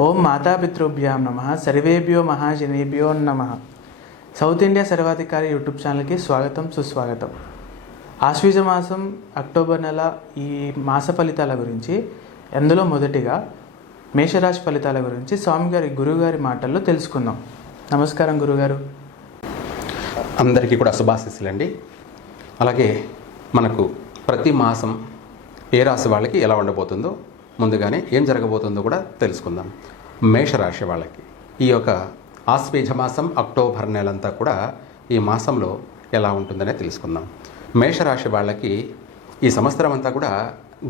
ఓం మాతాపితృభ్యాం నమ సర్వేభ్యో మహాజనేభ్యో నమ. South India సర్వాధికారి యూట్యూబ్ ఛానల్కి స్వాగతం సుస్వాగతం. ఆశ్వీజ మాసం అక్టోబర్ నెల ఈ మాస ఫలితాల గురించి, అందులో మొదటిగా మేషరాశి ఫలితాల గురించి స్వామిగారి గురుగారి మాటల్లో తెలుసుకుందాం. నమస్కారం గురుగారు. అందరికీ కూడా శుభాశీస్సులండి. అలాగే మనకు ప్రతి మాసం ఏ రాశి వాళ్ళకి ఎలా ఉండబోతుందో, ముందుగానే ఏం జరగబోతుందో కూడా తెలుసుకుందాం. మేషరాశి వాళ్ళకి ఈ యొక్క ఆశ్వేజ మాసం అక్టోబర్ నెలంతా కూడా ఈ మాసంలో ఎలా ఉంటుందనే తెలుసుకుందాం. మేషరాశి వాళ్ళకి ఈ సంవత్సరం అంతా కూడా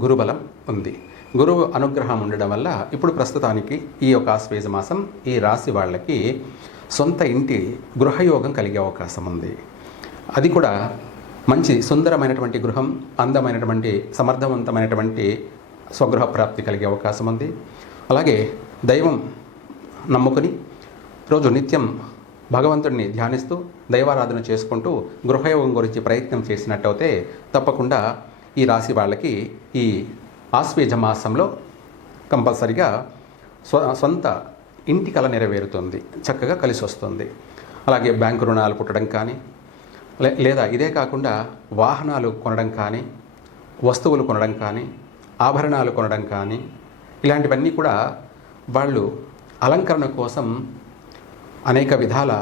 గురుబలం ఉంది. గురువు అనుగ్రహం ఉండడం వల్ల ఇప్పుడు ప్రస్తుతానికి ఈ యొక్క ఆశ్వేజ మాసం ఈ రాశి వాళ్ళకి సొంత ఇంటి గృహయోగం కలిగే అవకాశం ఉంది. అది కూడా మంచి సుందరమైనటువంటి గృహం, అందమైనటువంటి సమర్థవంతమైనటువంటి స్వగృహ ప్రాప్తి కలిగే అవకాశం ఉంది. అలాగే దైవం నమ్ముకుని రోజు నిత్యం భగవంతుడిని ధ్యానిస్తూ దైవారాధన చేసుకుంటూ గృహయోగం గురించి ప్రయత్నం చేసినట్టయితే తప్పకుండా ఈ రాశి వాళ్ళకి ఈ ఆశ్వేజ మాసంలో కంపల్సరిగా సొంత ఇంటి కల నెరవేరుతుంది, చక్కగా కలిసి వస్తుంది. అలాగే బ్యాంకు రుణాలు పుట్టడం కానీ, లేదా ఇదే కాకుండా వాహనాలు కొనడం కానీ, వస్తువులు కొనడం కానీ, ఆభరణాలు కొనడం కానీ, ఇలాంటివన్నీ కూడా వాళ్ళు అలంకరణ కోసం అనేక విధాల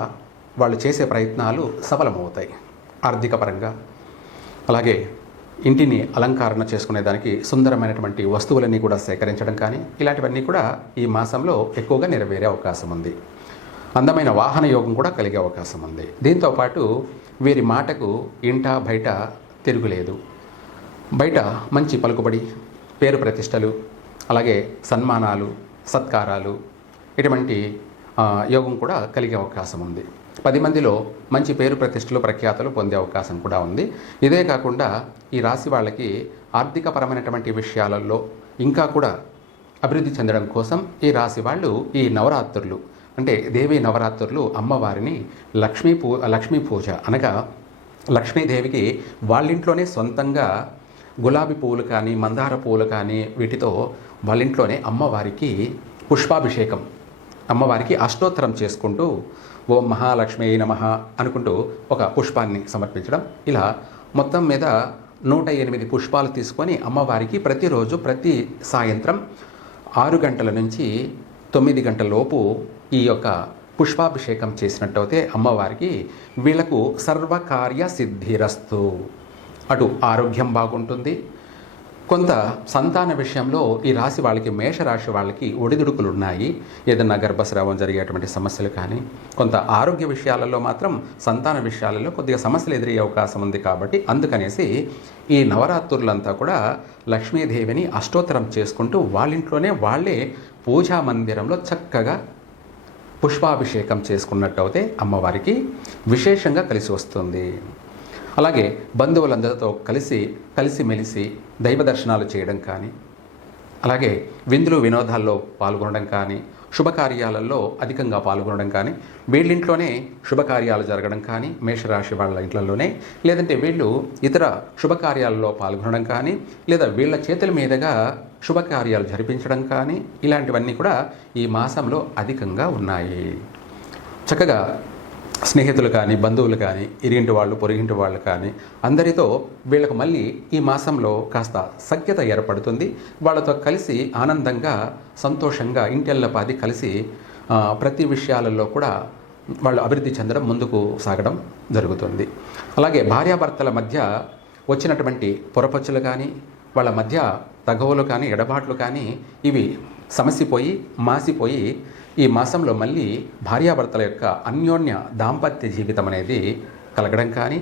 వాళ్ళు చేసే ప్రయత్నాలు సఫలమవుతాయి ఆర్థిక పరంగా. అలాగే ఇంటిని అలంకరణ చేసుకునేదానికి సుందరమైనటువంటి వస్తువులన్నీ కూడా సేకరించడం కానీ, ఇలాంటివన్నీ కూడా ఈ మాసంలో ఎక్కువగా నెరవేరే అవకాశం ఉంది. అందమైన వాహన యోగం కూడా కలిగే అవకాశం ఉంది. దీంతోపాటు వీరి మాటకు ఇంట బయట తిరుగులేదు. బయట మంచి పలుకుబడి, పేరు ప్రతిష్టలు, అలాగే సన్మానాలు, సత్కారాలు, ఇటువంటి యోగం కూడా కలిగే అవకాశం ఉంది. 10 మందిలో మంచి పేరు ప్రతిష్టలు, ప్రఖ్యాతలు పొందే అవకాశం కూడా ఉంది. ఇదే కాకుండా ఈ రాశి వాళ్ళకి ఆర్థికపరమైనటువంటి విషయాలలో ఇంకా కూడా అభివృద్ధి చెందడం కోసం ఈ రాశి వాళ్ళు ఈ నవరాత్రులు అంటే దేవీ నవరాత్రులు అమ్మవారిని లక్ష్మీ పూజ అనగా లక్ష్మీదేవికి వాళ్ళింట్లోనే సొంతంగా గులాబీ పువ్వులు కానీ, మందార పువ్వులు కానీ, వీటితో వాళ్ళింట్లోనే అమ్మవారికి పుష్పాభిషేకం, అమ్మవారికి అష్టోత్తరం చేసుకుంటూ ఓం మహాలక్ష్మి నమః అనుకుంటూ ఒక పుష్పాన్ని సమర్పించడం. ఇలా మొత్తం మీద 108 పుష్పాలు తీసుకొని అమ్మవారికి ప్రతిరోజు ప్రతి సాయంత్రం 6 గంటల నుంచి 9 గంటల లోపు ఈ యొక్క పుష్పాభిషేకం చేసినట్టయితే అమ్మవారికి వీళ్లకు సర్వకార్య సిద్ధిరస్తు, అటు ఆరోగ్యం బాగుంటుంది. కొంత సంతాన విషయంలో ఈ రాశి వాళ్ళకి, మేషరాశి వాళ్ళకి ఒడిదుడుకులు ఉన్నాయి. ఏదన్నా గర్భస్రావం జరిగేటువంటి సమస్యలు కానీ, కొంత ఆరోగ్య విషయాలలో మాత్రం సంతాన విషయాలలో కొద్దిగా సమస్యలు ఎదురయ్యే అవకాశం ఉంది. కాబట్టి అందుకనేసి ఈ నవరాత్రులంతా కూడా లక్ష్మీదేవిని అష్టోత్తరం చేసుకుంటూ వాళ్ళింట్లోనే వాళ్ళే పూజా మందిరంలో చక్కగా పుష్పాభిషేకం చేసుకున్నట్టయితే అమ్మవారికి విశేషంగా కలిసి వస్తుంది. అలాగే బంధువులందరితో కలిసిమెలిసి దైవ దర్శనాలు చేయడం కానీ, అలాగే విందులు వినోదాల్లో పాల్గొనడం కానీ, శుభకార్యాలలో అధికంగా పాల్గొనడం కానీ, వీళ్ళింట్లోనే శుభకార్యాలు జరగడం కానీ, మేషరాశి వాళ్ళ ఇంట్లలోనే, లేదంటే వీళ్ళు ఇతర శుభకార్యాలలో పాల్గొనడం కానీ, లేదా వీళ్ళ చేతుల మీదుగా శుభకార్యాలు జరిపించడం కానీ, ఇలాంటివన్నీ కూడా ఈ మాసంలో అధికంగా ఉన్నాయి. చక్కగా స్నేహితులు కానీ, బంధువులు కానీ, ఇరింటి వాళ్ళు, పొరిగింటి వాళ్ళు కానీ అందరితో వీళ్ళకు మళ్ళీ ఈ మాసంలో కాస్త సఖ్యత ఏర్పడుతుంది. వాళ్ళతో కలిసి ఆనందంగా, సంతోషంగా ఇంటెల్లపాది కలిసి ప్రతి విషయాలలో కూడా వాళ్ళు అభివృద్ధి చెందడం, ముందుకు సాగడం జరుగుతుంది. అలాగే భార్యాభర్తల మధ్య వచ్చినటువంటి పొరపచ్చులు కానీ, వాళ్ళ మధ్య తగవులు కానీ, ఎడబాట్లు కానీ ఇవి సమసిపోయి మాసిపోయి ఈ మాసంలో మళ్ళీ భార్యాభర్తల యొక్క అన్యోన్య దాంపత్య జీవితం అనేది కలగడం కానీ,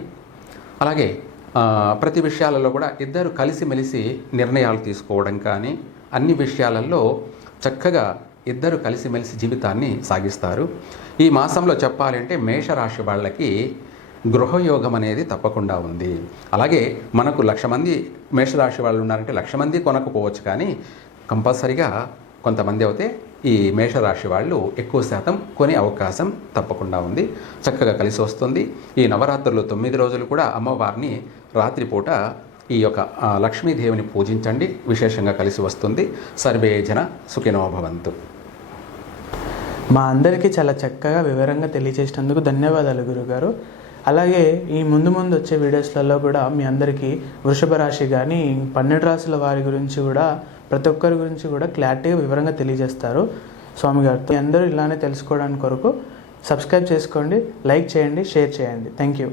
అలాగే ప్రతి విషయాలలో కూడా ఇద్దరు కలిసిమెలిసి నిర్ణయాలు తీసుకోవడం కానీ, అన్ని విషయాలలో చక్కగా ఇద్దరు కలిసిమెలిసి జీవితాన్ని సాగిస్తారు. ఈ మాసంలో చెప్పాలంటే మేషరాశి వాళ్ళకి గృహయోగం అనేది తప్పకుండా ఉంది. అలాగే మనకు 1,00,000 మంది మేషరాశి వాళ్ళు ఉన్నారంటే 1,00,000 మంది కొనకపోవచ్చు, కానీ కంపల్సరిగా కొంతమంది అయితే ఈ మేషరాశి వాళ్ళు ఎక్కువ శాతం కొనే అవకాశం తప్పకుండా ఉంది. చక్కగా కలిసి వస్తుంది. ఈ నవరాత్రులు 9 రోజులు కూడా అమ్మవారిని రాత్రిపూట ఈ యొక్క లక్ష్మీదేవిని పూజించండి, విశేషంగా కలిసి వస్తుంది. సర్వే జన సుఖినో భవంతు. మా అందరికీ చాలా చక్కగా వివరంగా తెలియజేసినందుకు ధన్యవాదాలు గురుగారు. అలాగే ఈ ముందు వచ్చే వీడియోస్లలో కూడా మీ అందరికీ వృషభ రాశి కానీ 12 రాశుల వారి గురించి కూడా ప్రతి ఒక్కరి గురించి కూడా క్లారిటీగా వివరంగా తెలియజేస్తారు స్వామి గారు. మీ అందరూ ఇలానే తెలుసుకోవడానికి కొరకు సబ్స్క్రైబ్ చేసుకోండి, లైక్ చేయండి, షేర్ చేయండి. Thank you.